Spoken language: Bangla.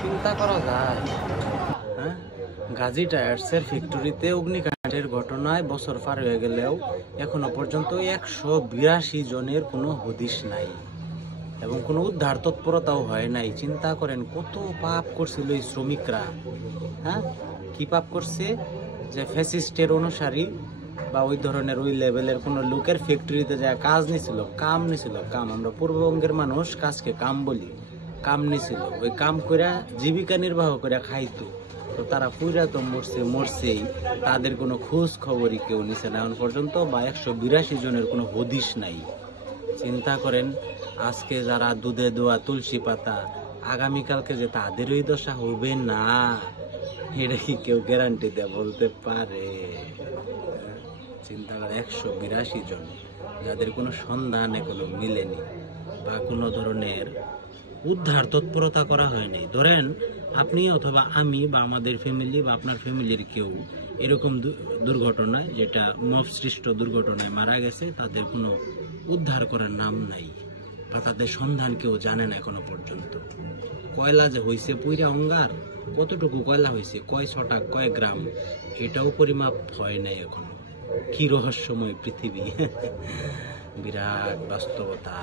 চিন্তা করা যায়, হ্যাঁ? গাজী টায়ার্সের ফ্যাক্টরিতে অগ্নিকাণ্ডের ঘটনায় বছর পার হয়ে গেলেও এখনো পর্যন্ত 182 জনের কোনো হদিশ নাই এবং কোনো উদ্ধার তৎপরতাও হয় নাই। চিন্তা করেন কত পাপ করছিল এই শ্রমিকরা। হ্যাঁ, কি পাপ করছে? যে ফ্যাসিস্টের অনুসারী বা ওই ধরনের ওই লেভেলের কোনো লোকের ফ্যাক্টরিতে যা কাজ নিছিল, কাম নিছিল, কাম। আমরা পূর্ববঙ্গের মানুষ কাজকে কাম বলি। কাম নিছিল, ওই কাম করে জীবিকা নির্বাহ করে খাইতো। তো তারা পুরা তো মরছেই, তাদের কোনো খোঁজ খবরই কেউ নিছে না এখন পর্যন্ত, বা 182 জনের কোনো হদিশ নাই। চিন্তা করেন, আজকে যারা দুধে দোয়া তুলসী পাতা, আগামীকালকে যে তাদেরই দশা হবে না, এটা কি কেউ গ্যারান্টি দেয় বলতে পারে? চিন্তা করে 182 জন যাদের কোনো সন্ধান এখনো মিলেনি বা কোনো ধরনের উদ্ধার তৎপরতা করা হয়নি। ধরেন আপনি অথবা আমি বা আমাদের ফ্যামিলি বা আপনার ফ্যামিলির কেউ এরকম দুর্ঘটনায়, যেটা মবসৃষ্ট দুর্ঘটনায় মারা গেছে, তাদের কোনো উদ্ধার করার নাম নাই বা তাদের সন্ধান কেউ জানে না এখনো পর্যন্ত। কয়লা যে হয়েছে পুইরা অঙ্গার, কতটুকু কয়লা হয়েছে, কয় ছটা, কয় গ্রাম, এটাও পরিমাপ হয় নাই এখনো। কি রহস্যময় পৃথিবী! বিরাট বাস্তবতা।